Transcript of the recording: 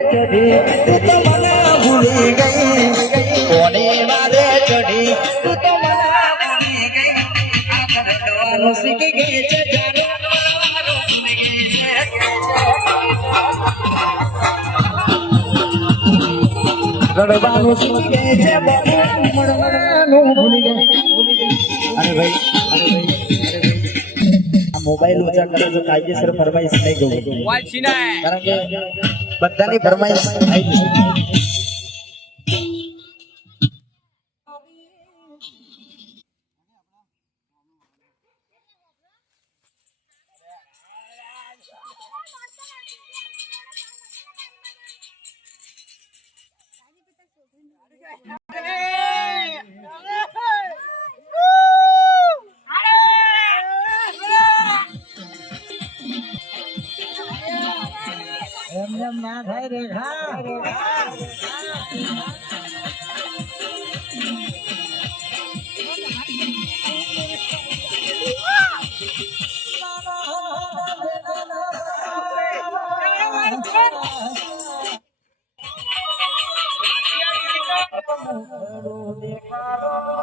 ચઢી તું તો મને ભૂલી ગઈ કોની વાદે ચઢી તું તો મને ભૂલી ગઈ આ રડવાનું શીખી ગઈ છે રડવાનું શીખી ગઈ છે મળવાનું ભૂલી ગઈ અરે ભાઈ મોબાઈલ ઓછા કરે તો કાયદેસર ફરમાઈશ નહીં ગયું કારણ કે બધાની ફરમાઈશ આવી જશે એમ ના થાય રેખા દેખાડો